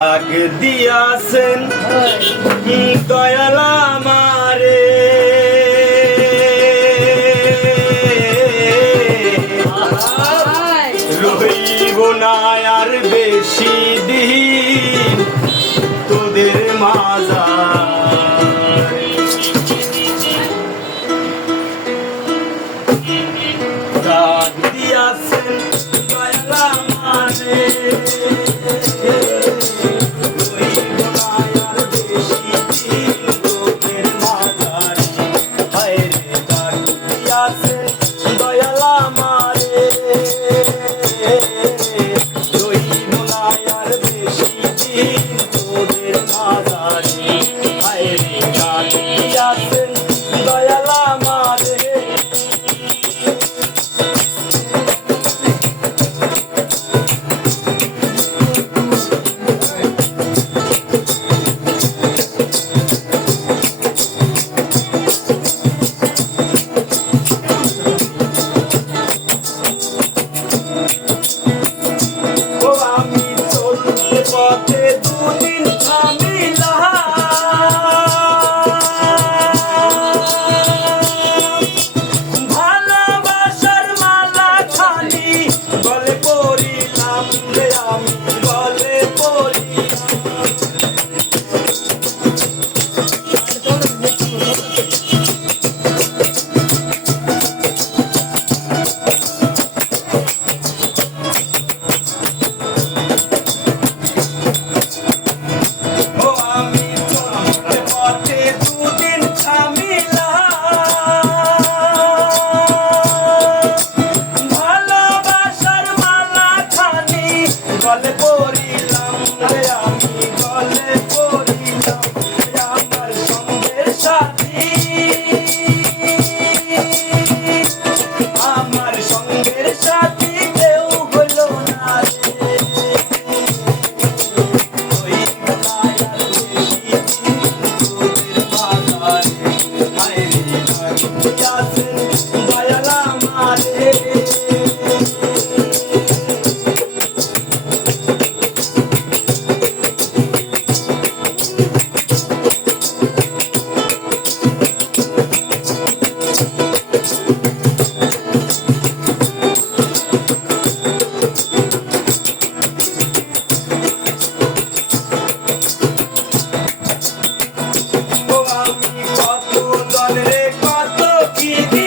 ডাক দিয়াছেন দয়াল আমারে। রইব না আর বেশি দিন তোদের মাজা ডাক দিয়াছেন দয়াল আমারে। Thank you.